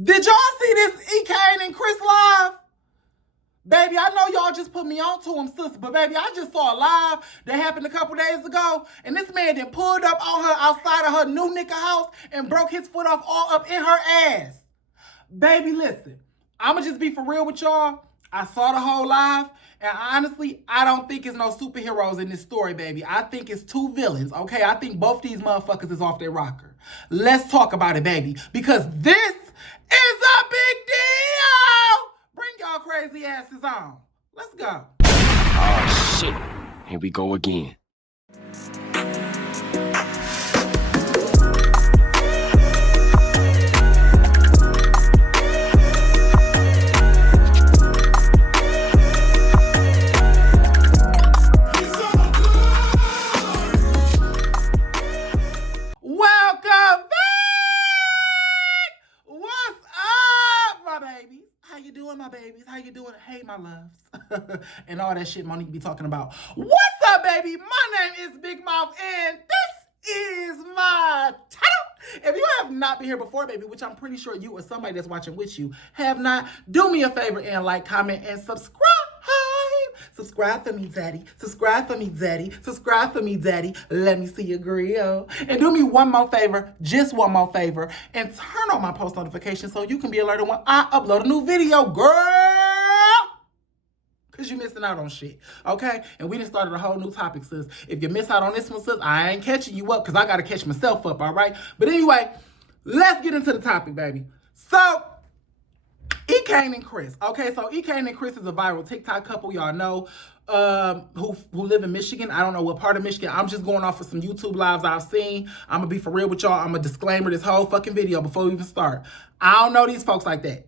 Did y'all see this Ekane and Chris live? Baby, I know y'all just put me on to him, sister, but baby, I just saw a live that happened a couple days ago, and this man then pulled up on her outside of her new nigga house and broke his foot off all up in her ass. Baby, listen, I'ma just be for real with y'all. I saw the whole live, and honestly, I don't think it's no superheroes in this story, baby. I think it's two villains, okay? I think both these motherfuckers is off their rocker. Let's talk about it, baby, because this is a big deal! Bring y'all crazy asses on. Let's go. Oh, shit. Here we go again. Welcome back! What's up, my babies? How you doing, my babies? How you doing? Hey, my loves. And all that shit Monique be talking about. What's up, baby? My name is Big Mouth, and this is my title. If you have not been here before, baby, which I'm pretty sure you or somebody that's watching with you have not, do me a favor and like, comment, and subscribe. Subscribe for me, daddy. Subscribe for me, daddy. Subscribe for me, daddy. Let me see your grill. And do me one more favor, just one more favor, and turn on my post notifications so you can be alerted when I upload a new video, girl. Because you're missing out on shit, okay? And we done started a whole new topic, sis. If you miss out on this one, sis, I ain't catching you up because I got to catch myself up, all right? But anyway, let's get into the topic, baby. So, Ekane and Chris. Okay, so Ekane and Chris is a viral TikTok couple, y'all know, who live in Michigan. I don't know what part of Michigan. I'm just going off of some YouTube lives I've seen. I'm going to be for real with y'all. I'm going to disclaimer this whole fucking video before we even start. I don't know these folks like that.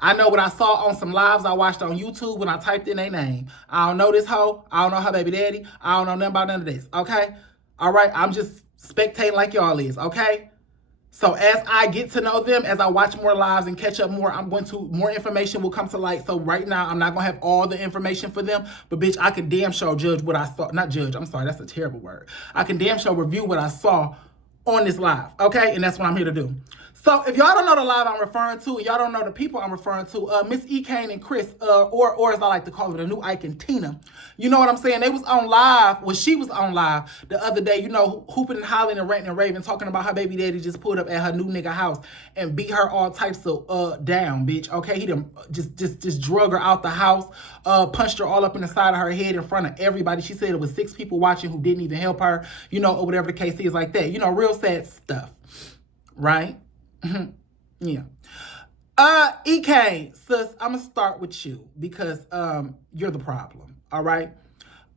I know what I saw on some lives I watched on YouTube when I typed in their name. I don't know this hoe. I don't know her baby daddy. I don't know nothing about none of this, okay? All right, I'm just spectating like y'all is, okay? So as I get to know them, as I watch more lives and catch up more, more information will come to light. So right now, I'm not going to have all the information for them. But bitch, I can damn sure judge what I saw. Not judge, I'm sorry, that's a terrible word. I can damn sure review what I saw on this live, okay? And that's what I'm here to do. So if y'all don't know the live I'm referring to, and y'all don't know the people I'm referring to, Miss Ekane and Chris, or as I like to call it, the new Ike and Tina, you know what I'm saying? They was on live, well, she was on live the other day, you know, hooping and hollering and ranting and raving, talking about her baby daddy just pulled up at her new nigga house and beat her all types of down, bitch, okay? He done just drug her out the house, punched her all up in the side of her head in front of everybody. She said it was 6 people watching who didn't even help her, you know, or whatever the case is like that. You know, real sad stuff, right? Yeah. Ekane, sis, I'm gonna start with you because you're the problem, all right?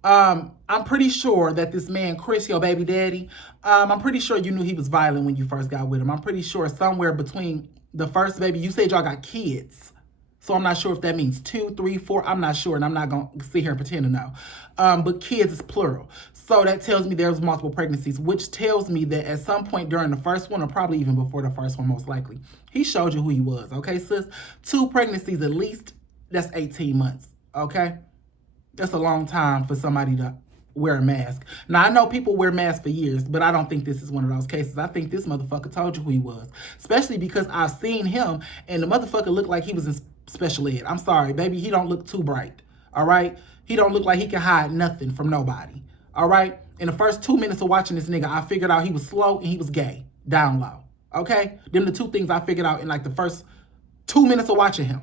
I'm pretty sure that this man, Chris, your baby daddy, I'm pretty sure you knew he was violent when you first got with him. I'm pretty sure somewhere between the first baby, you said y'all got kids. So I'm not sure if that means 2, 3, 4. I'm not sure, and I'm not going to sit here and pretend to know. But kids is plural. So that tells me there's multiple pregnancies, which tells me that at some point during the first one, or probably even before the first one, most likely, he showed you who he was, okay, sis? 2 pregnancies at least, that's 18 months, okay? That's a long time for somebody to wear a mask. Now, I know people wear masks for years, but I don't think this is one of those cases. I think this motherfucker told you who he was, especially because I've seen him, and the motherfucker looked like he was in special ed. I'm sorry, baby, he don't look too bright, all right? He don't look like he can hide nothing from nobody, all right? In the first 2 minutes of watching this nigga, I figured out he was slow and he was gay, down low, okay? Them the 2 things I figured out in like the first 2 minutes of watching him,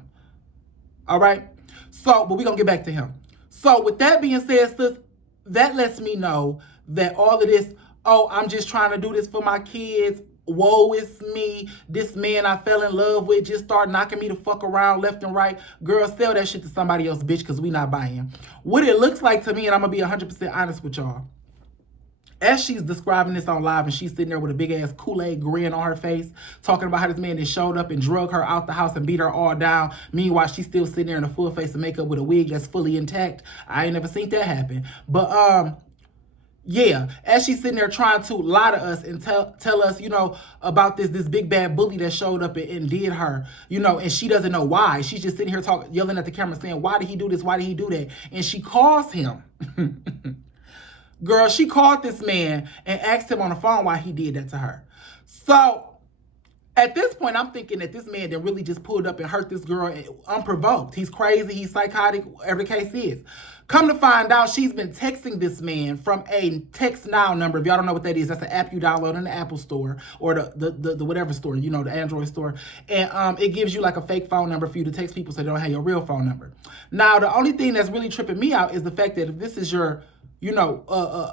all right? So, but we're gonna get back to him. So with that being said, sis, that lets me know that all of this, oh, I'm just trying to do this for my kids, woe is me, this man I fell in love with just start knocking me the fuck around left and right. Girl, sell that shit to somebody else, bitch, because we not buying. What it looks like to me, and I'm going to be 100% honest with y'all, as she's describing this on live and she's sitting there with a big-ass Kool-Aid grin on her face, talking about how this man that showed up and drug her out the house and beat her all down. Meanwhile, she's still sitting there in a full face of makeup with a wig that's fully intact. I ain't never seen that happen. But, yeah, as she's sitting there trying to lie to us and tell us, you know, about this big bad bully that showed up and did her, you know, and she doesn't know why. She's just sitting here yelling at the camera saying, why did he do this? Why did he do that? And she calls him. Girl, she called this man and asked him on the phone why he did that to her. So At this point, I'm thinking that this man that really just pulled up and hurt this girl unprovoked. He's crazy, he's psychotic, whatever the case is. Come to find out, she's been texting this man from a text now number. If y'all don't know what that is, that's an app you download in the Apple store or the whatever store, you know, the Android store. And it gives you like a fake phone number for you to text people so they don't have your real phone number. Now, the only thing that's really tripping me out is the fact that if this is your, you know,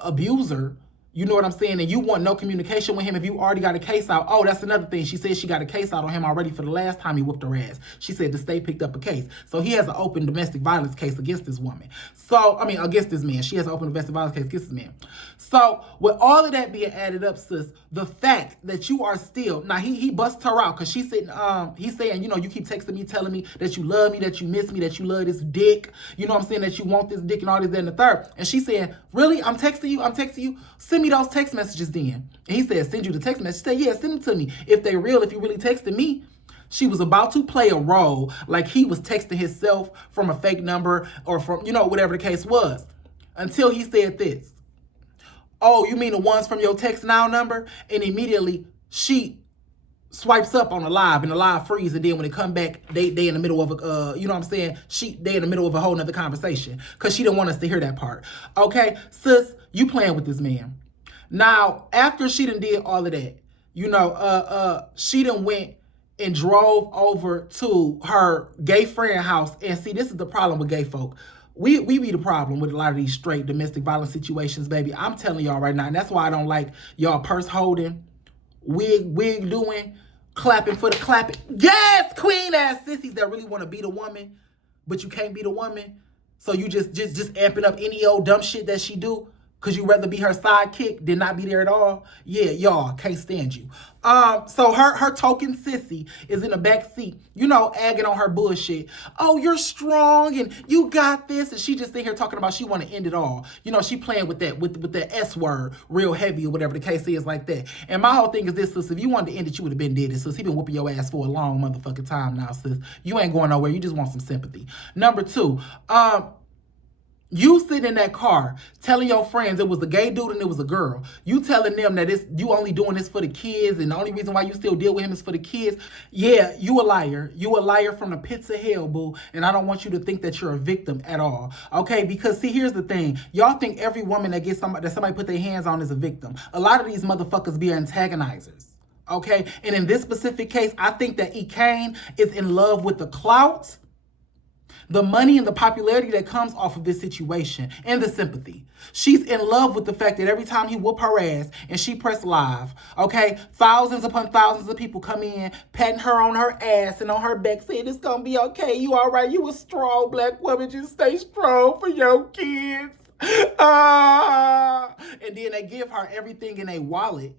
abuser, you know what I'm saying? And you want no communication with him if you already got a case out. Oh, that's another thing. She said she got a case out on him already for the last time he whooped her ass. She said the state picked up a case. So he has an open domestic violence case against this woman. So, I mean, against this man. She has an open domestic violence case against this man. So, with all of that being added up, sis, the fact that you are still, now he busts her out because she's sitting, he's saying, you know, you keep texting me, telling me that you love me, that you miss me, that you love this dick. You know what I'm saying? That you want this dick and all this, that, and the third. And she's saying, really? I'm texting you? Send me those text messages then. And he said, send you the text message. She said, yeah, send them to me. If they real, if you really texting me. She was about to play a role like he was texting himself from a fake number or from, you know, whatever the case was. Until he said this. Oh, you mean the ones from your text now number? And immediately she swipes up on the live and the live freeze, and then when they come back, they in the middle of a you know what I'm saying? They in the middle of a whole nother conversation because she didn't want us to hear that part. Okay, sis, you playing with this man. Now, after she done did all of that, you know, she done went and drove over to her gay friend house. And see, this is the problem with gay folk. We be the problem with a lot of these straight domestic violence situations, baby. I'm telling y'all right now, and that's why I don't like y'all purse holding, wig doing, clapping for the clapping. Yes, queen ass sissies that really want to be the woman, but you can't be the woman. So you just amping up any old dumb shit that she do. Cause you rather be her sidekick than not be there at all. Yeah, y'all can't stand you. So her token sissy is in the back seat, you know, agging on her bullshit. Oh, you're strong and you got this, and she just sitting here talking about she want to end it all. You know, she playing with that with the S word real heavy or whatever the case is like that. And my whole thing is this, sis. If you wanted to end it, you would have been dead. Sis, he been whooping your ass for a long motherfucking time now, sis. You ain't going nowhere. You just want some sympathy. Number two, you sit in that car telling your friends it was a gay dude and it was a girl. You telling them that you only doing this for the kids and the only reason why you still deal with him is for the kids. Yeah, you a liar. You a liar from the pits of hell, boo. And I don't want you to think that you're a victim at all. Okay, because see, here's the thing. Y'all think every woman that somebody put their hands on is a victim. A lot of these motherfuckers be antagonizers. Okay, and in this specific case, I think that Ekane is in love with the clout, the money and the popularity that comes off of this situation, and the sympathy. She's in love with the fact that every time he whoop her ass and she press live, okay, thousands upon thousands of people come in, patting her on her ass and on her back, saying it's gonna be okay, you all right, you a strong black woman, just stay strong for your kids. And then they give her everything in a wallet,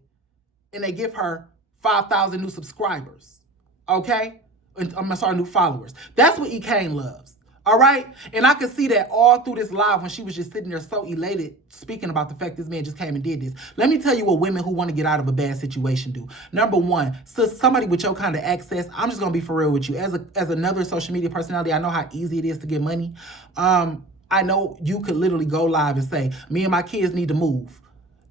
and they give her 5,000 new subscribers, okay? I'm sorry, new followers. That's what Ekane loves. All right? And I could see that all through this live when she was just sitting there so elated speaking about the fact this man just came and did this. Let me tell you what women who want to get out of a bad situation do. Number one, so somebody with your kind of access, I'm just going to be for real with you. As another social media personality, I know how easy it is to get money. I know you could literally go live and say, me and my kids need to move.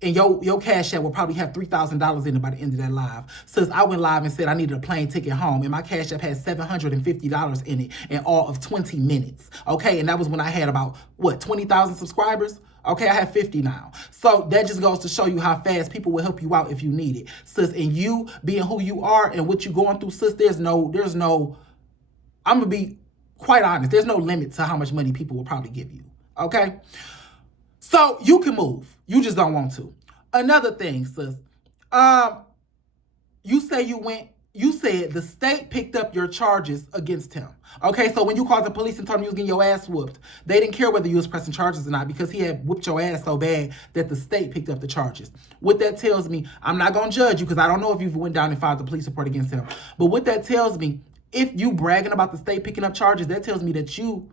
And your cash app will probably have $3,000 in it by the end of that live. Since I went live and said I needed a plane ticket home, and my cash app had $750 in it in all of 20 minutes. Okay, and that was when I had about, 20,000 subscribers? Okay, I have 50 now. So that just goes to show you how fast people will help you out if you need it. Sis, and you being who you are and what you're going through, sis, there's no, I'm going to be quite honest, there's no limit to how much money people will probably give you. Okay? So you can move. You just don't want to. Another thing, sis. You said the state picked up your charges against him. Okay, so when you called the police and told them you was getting your ass whooped, they didn't care whether you was pressing charges or not because he had whooped your ass so bad that the state picked up the charges. What that tells me, I'm not going to judge you because I don't know if you went down and filed the police report against him. But what that tells me, if you bragging about the state picking up charges, that tells me that you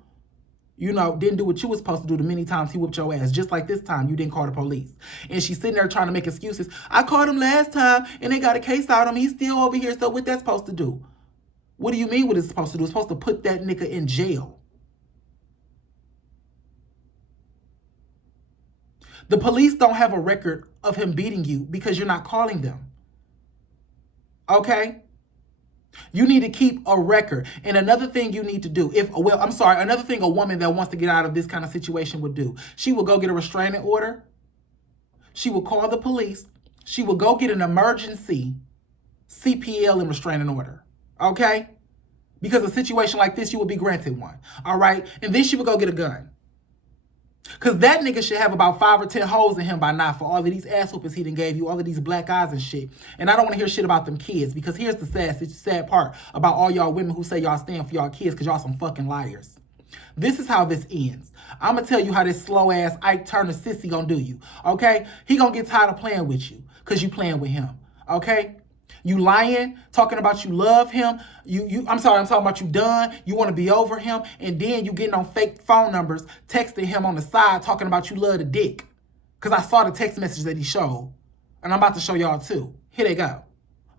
didn't do what you were supposed to do the many times he whooped your ass. Just like this time, you didn't call the police. And she's sitting there trying to make excuses. I called him last time, and they got a case out on him. He's still over here, so what that's supposed to do? What do you mean what it's supposed to do? It's supposed to put that nigga in jail. The police don't have a record of him beating you because you're not calling them. Okay? You need to keep a record. And another thing you need to do, another thing a woman that wants to get out of this kind of situation would do, she will go get a restraining order. She will call the police. She will go get an emergency CPL and restraining order. Okay? Because a situation like this, you will be granted one. All right? And then she will go get a gun. Because that nigga should have about 5 or 10 holes in him by now for all of these ass whoopers he done gave you, all of these black eyes and shit. And I don't want to hear shit about them kids, because here's the sad part about all y'all women who say y'all stand for y'all kids, because y'all some fucking liars. This is how this ends. I'm going to tell you how this slow ass Ike Turner sissy gonna do you. Okay? He gonna get tired of playing with you because you playing with him. Okay? You lying, talking about you love him. I'm talking about you done. You want to be over him. And then you getting on fake phone numbers, texting him on the side, talking about you love the dick. Because I saw the text message that he showed. And I'm about to show y'all too. Here they go.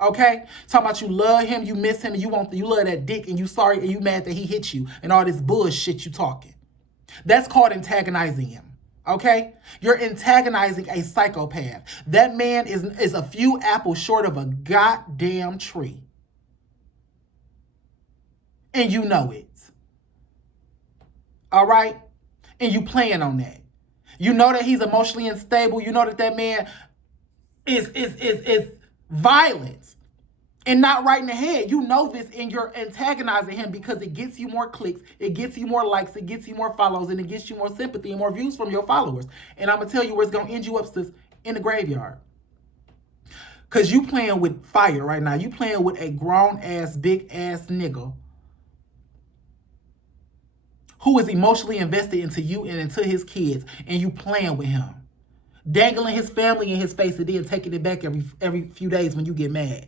Okay? Talking about you love him, you miss him, and you love that dick, and you sorry, and you mad that he hit you, and all this bullshit you talking. That's called antagonizing him. Okay? You're antagonizing a psychopath. That man is a few apples short of a goddamn tree. And you know it. All right? And you playing on that. You know that he's emotionally unstable. You know that man is violent and not right in the head. You know this, and you're antagonizing him because it gets you more clicks, it gets you more likes, it gets you more follows, and it gets you more sympathy and more views from your followers. And I'm going to tell you where it's going to end you up, sis, in the graveyard. Because you playing with fire right now. You playing with a grown-ass, big-ass nigga who is emotionally invested into you and into his kids, and you playing with him. Dangling his family in his face and then taking it back every few days when you get mad.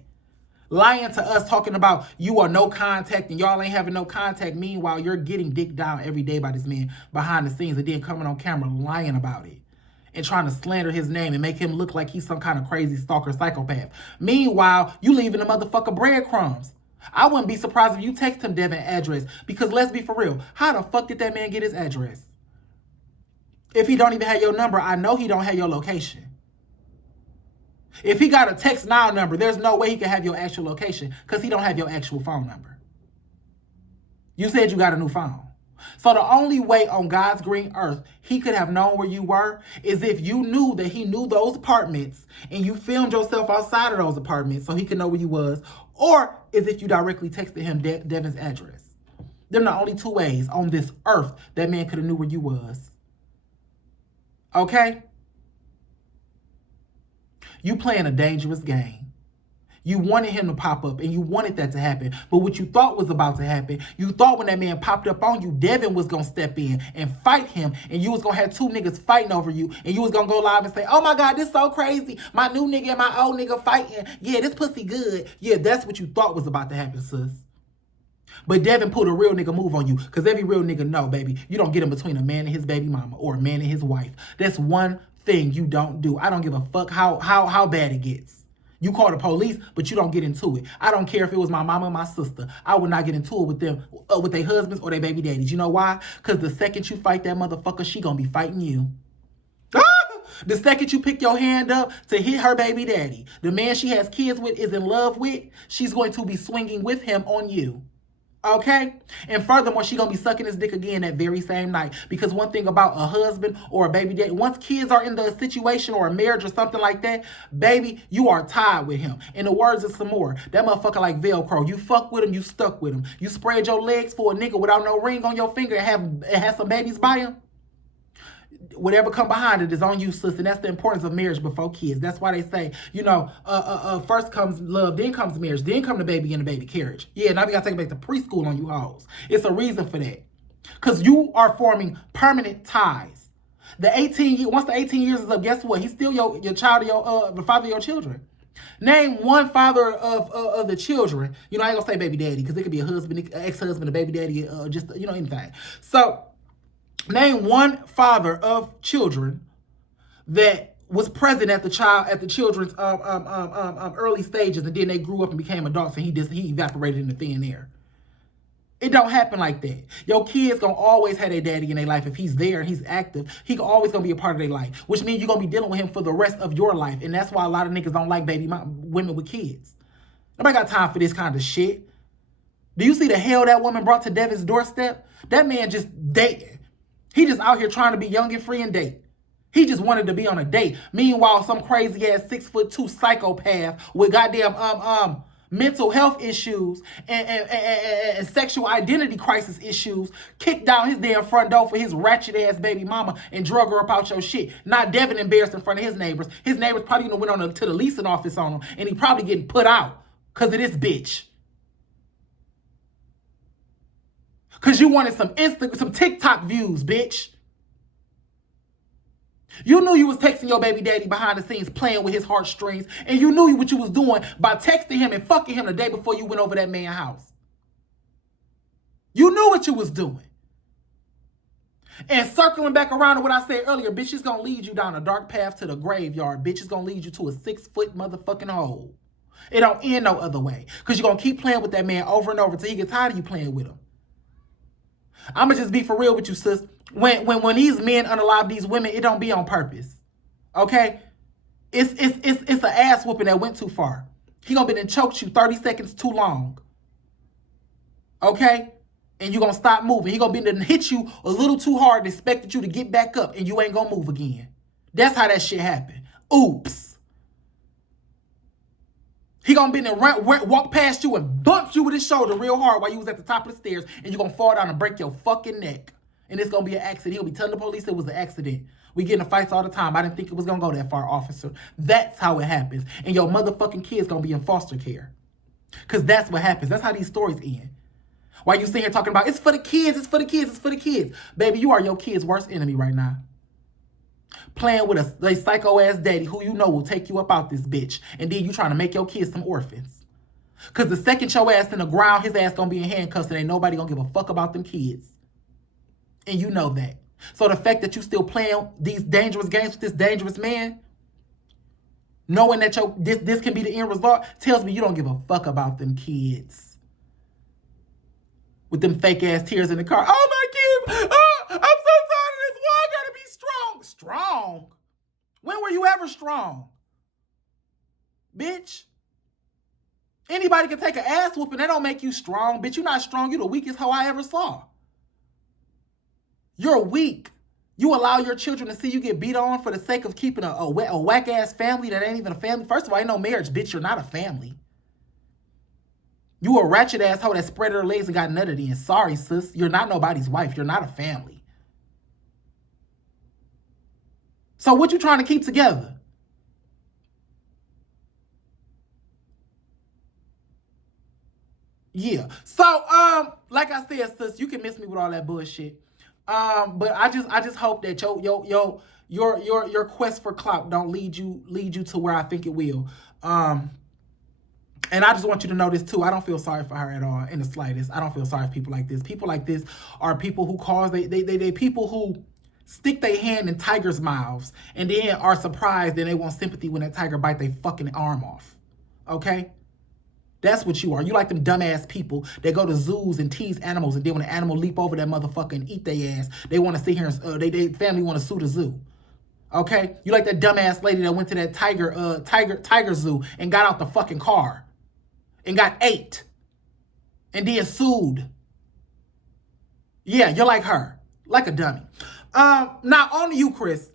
Lying to us, talking about you are no contact and y'all ain't having no contact. Meanwhile, you're getting dicked down every day by this man behind the scenes, and then coming on camera lying about it and trying to slander his name and make him look like he's some kind of crazy stalker psychopath. Meanwhile, you leaving the motherfucker breadcrumbs. I wouldn't be surprised if you text him Devin's address, because let's be for real. How the fuck did that man get his address? If he don't even have your number, I know he don't have your location. If he got a text now number, there's no way he can have your actual location, because he don't have your actual phone number. You said you got a new phone. So the only way on God's green earth he could have known where you were is if you knew that he knew those apartments and you filmed yourself outside of those apartments so he could know where you was, or is if you directly texted him Devin's address. Them the only two ways on this earth that man could have knew where you was. Okay? You playing a dangerous game. You wanted him to pop up, and you wanted that to happen. But what you thought was about to happen, you thought when that man popped up on you, Devin was going to step in and fight him, and you was going to have two niggas fighting over you, and you was going to go live and say, oh my God, this so crazy. My new nigga and my old nigga fighting. Yeah, this pussy good. Yeah, that's what you thought was about to happen, sis. But Devin pulled a real nigga move on you, because every real nigga know, baby, you don't get in between a man and his baby mama or a man and his wife. That's one thing you don't do. I don't give a fuck how bad it gets. You call the police, but you don't get into it. I don't care if it was my mama or my sister. I would not get into it with them, with their husbands or their baby daddies. You know why? Because the second you fight that motherfucker, she gonna be fighting you. The second you pick your hand up to hit her baby daddy, the man she has kids with is in love with, she's going to be swinging with him on you. Okay? And furthermore, she gonna be sucking his dick again that very same night. Because one thing about a husband or a baby daddy, once kids are in the situation or a marriage or something like that, baby, you are tied with him. In the words of some more, that motherfucker like Velcro. You fuck with him, you stuck with him. You spread your legs for a nigga without no ring on your finger and have some babies by him. Whatever come behind it is on you, sis, and that's the importance of marriage before kids. That's why they say, you know, first comes love, then comes marriage, then come the baby and the baby carriage. Yeah, now we gotta take it back to preschool on you hoes. It's a reason for that, because you are forming permanent ties. Once the 18 years is up, guess what? He's still your child, the father of your children. Name one father of the children. You know, I ain't gonna say baby daddy, because it could be a husband, ex-husband, a baby daddy, just you know, anything. So. Name one father of children that was present at the children's early stages, and then they grew up and became adults, and he evaporated in the thin air. It don't happen like that. Your kids gonna always have their daddy in their life. If he's there and he's active, he always gonna be a part of their life, which means you're gonna be dealing with him for the rest of your life. And that's why a lot of niggas don't like women with kids. Nobody got time for this kind of shit. Do you see the hell that woman brought to Devin's doorstep? That man just dating. He just out here trying to be young and free and date. He just wanted to be on a date. Meanwhile, some crazy ass 6'2" psychopath with goddamn mental health issues and sexual identity crisis issues kicked down his damn front door for his ratchet ass baby mama and drug her up out your shit. Not Devin embarrassed in front of his neighbors. His neighbors probably went to the leasing office on him, and he probably getting put out because of this bitch. Because you wanted some TikTok views, bitch. You knew you was texting your baby daddy behind the scenes, playing with his heartstrings, and you knew what you was doing by texting him and fucking him the day before you went over that man's house. You knew what you was doing. And circling back around to what I said earlier, bitch is gonna lead you down a dark path to the graveyard. Bitch is gonna lead you to a 6-foot motherfucking hole. It don't end no other way. Because you're gonna keep playing with that man over and over until he gets tired of you playing with him. I'ma just be for real with you, sis. When these men unalive these women, it don't be on purpose. Okay? It's an ass whooping that went too far. He gonna be and choked you 30 seconds too long. Okay? And you gonna stop moving. He gonna be and hit you a little too hard and expected you to get back up, and you ain't gonna move again. That's how that shit happened. Oops. He gonna be and walk past you and bump you with his shoulder real hard while you was at the top of the stairs, and you gonna fall down and break your fucking neck. And it's gonna be an accident. He'll be telling the police it was an accident. We get in fights all the time. I didn't think it was gonna go that far, officer. That's how it happens. And your motherfucking kid's gonna be in foster care. Cause that's what happens. That's how these stories end. While you sit here talking about it's for the kids, it's for the kids, it's for the kids. Baby, you are your kid's worst enemy right now. Playing with a psycho ass daddy who you know will take you up out this bitch. And then you trying to make your kids some orphans. Cause the second your ass in the ground, his ass gonna be in handcuffs and ain't nobody gonna give a fuck about them kids. And you know that. So the fact that you still playing these dangerous games with this dangerous man, knowing that this can be the end result, tells me you don't give a fuck about them kids. With them fake ass tears in the car. Oh, my kids! Oh, I'm so tired of this. Why I gotta be strong? Strong? When were you ever strong? Bitch. Anybody can take an ass whooping. That don't make you strong. Bitch, you not strong. You the weakest hoe I ever saw. You're weak. You allow your children to see you get beat on for the sake of keeping a whack-ass family that ain't even a family. First of all, ain't no marriage, bitch. You're not a family. You a ratchet asshole that spread her legs and got nutted in. Sorry, sis. You're not nobody's wife. You're not a family. So what you trying to keep together? Yeah. So, like I said, sis, you can miss me with all that bullshit. But I just hope that your quest for clout don't lead you to where I think it will. And I just want you to know this too. I don't feel sorry for her at all in the slightest. I don't feel sorry for people like this. People like this are people who they people who stick their hand in tigers' mouths and then are surprised and they want sympathy when that tiger bite their fucking arm off. Okay? That's what you are. You like them dumbass people that go to zoos and tease animals, and then when the animal leap over that motherfucker and eat their ass, they want to sit here and they family want to sue the zoo. Okay? You like that dumbass lady that went to that tiger zoo and got out the fucking car and got ate and then sued. Yeah, you're like her. Like a dummy. Now on to you, Chris.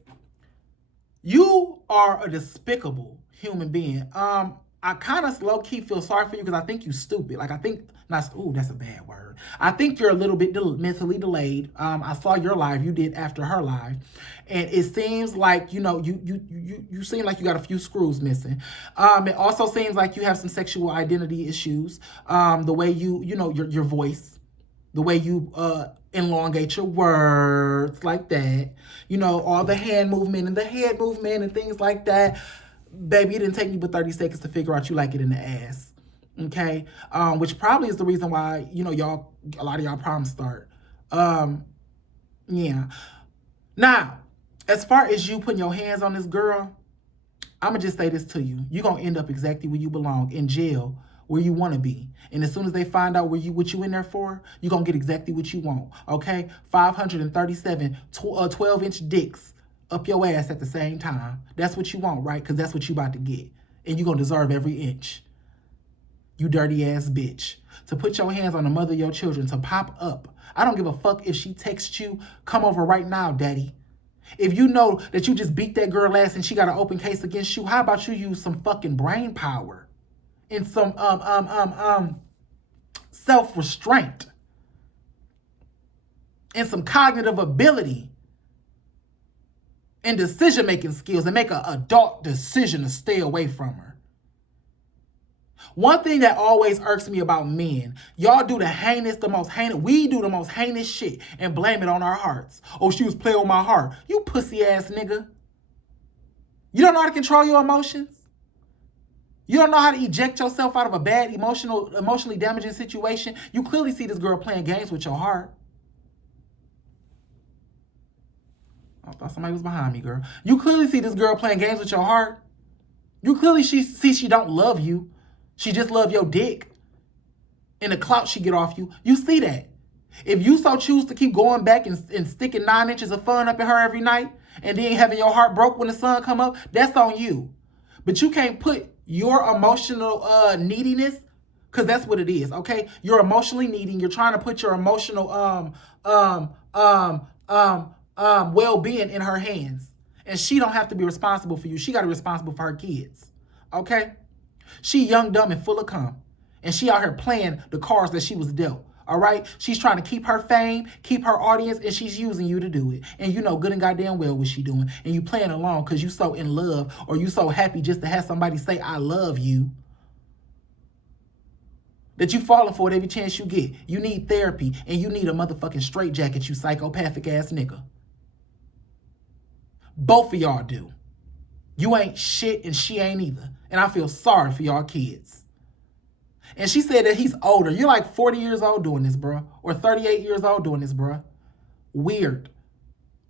You are a despicable human being. I kind of low-key feel sorry for you because I think you stupid. Like, I think, that's a bad word. I think you're a little bit mentally delayed. I saw your live, you did after her live. And it seems like, you seem like you got a few screws missing. It also seems like you have some sexual identity issues. The way your voice, the way you elongate your words like that. All the hand movement and the head movement and things like that. Baby, it didn't take me but 30 seconds to figure out you like it in the ass. Okay? Which probably is the reason why, a lot of y'all problems start. Yeah. Now, as far as you putting your hands on this girl, I'm going to just say this to you. You're going to end up exactly where you belong, in jail, where you want to be. And as soon as they find out what you in there for, you're going to get exactly what you want. Okay? 537 12-inch dicks up your ass at the same time. That's what you want, right? Because that's what you about to get. And you're going to deserve every inch. you dirty ass bitch. To put your hands on the mother of your children, to pop up. I don't give a fuck if she texts you, come over right now, daddy. If you know that you just beat that girl ass and she got an open case against you, how about you use some fucking brain power and some self-restraint and some cognitive ability and decision-making skills and make an adult decision to stay away from her. One thing that always irks me about men, y'all do we do the most heinous shit and blame it on our hearts. Oh, she was playing with my heart. You pussy ass nigga. You don't know how to control your emotions? You don't know how to eject yourself out of a bad emotionally damaging situation? You clearly see this girl playing games with your heart. I thought somebody was behind me, girl. You clearly see this girl playing games with your heart. You clearly see she don't love you. She just love your dick and the clout she get off you. You see that. If you so choose to keep going back and sticking 9 inches of fun up in her every night and then having your heart broke when the sun come up, that's on you. But you can't put your emotional neediness, because that's what it is, okay? You're emotionally needing. You're trying to put your emotional well-being in her hands. And she don't have to be responsible for you. She got to be responsible for her kids, okay? She young, dumb, and full of cum. And she out here playing the cards that she was dealt. All right? She's trying to keep her fame, keep her audience, and she's using you to do it. And you know good and goddamn well what she doing. And you playing along because you so in love or you so happy just to have somebody say, I love you, that you falling for it every chance you get. You need therapy and you need a motherfucking straitjacket, you psychopathic ass nigga. Both of y'all do. You ain't shit and she ain't either. And I feel sorry for y'all kids. And she said that he's older. You're like 40 years old doing this, bro. Or 38 years old doing this, bro. Weird.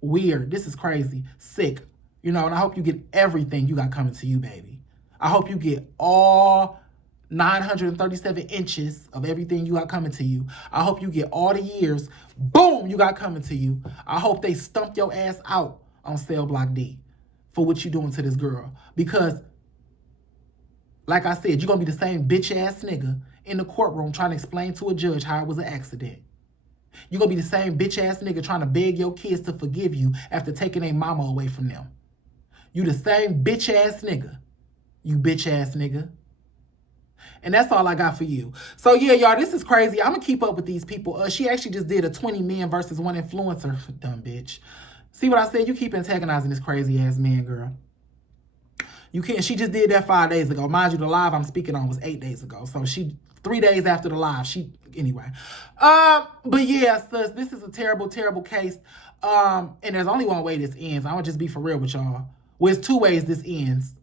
This is crazy. Sick. You know, and I hope you get everything you got coming to you, baby. I hope you get all 937 inches of everything you got coming to you. I hope you get all the years, boom, you got coming to you. I hope they stump your ass out on Cell Block D for what you doing to this girl. Because, like I said, you're going to be the same bitch-ass nigga in the courtroom trying to explain to a judge how it was an accident. You're going to be the same bitch-ass nigga trying to beg your kids to forgive you after taking their mama away from them. You the same bitch-ass nigga. You bitch-ass nigga. And that's all I got for you. So, yeah, y'all, this is crazy. I'm going to keep up with these people. She actually just did a 20 men versus one influencer. Dumb bitch. See what I said? You keep antagonizing this crazy-ass man, girl. You can't. She just did that 5 days ago. Mind you, the live I'm speaking on was 8 days ago. So 3 days after the live, anyway. But yeah, sis, this is a terrible, terrible case. And there's only one way this ends. I'm gonna just be for real with y'all. Well, it's 2 ways this ends.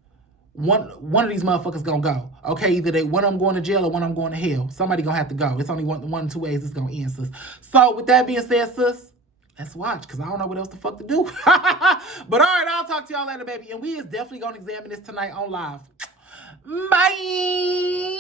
One of these motherfuckers gonna go. Okay, either one of them going to jail or one of them going to hell. Somebody gonna have to go. It's only one 2 ways it's gonna end, sis. So with that being said, sis, let's watch, because I don't know what else the fuck to do. But all right, I'll talk to y'all later, baby. And we is definitely going to examine this tonight on live. Bye.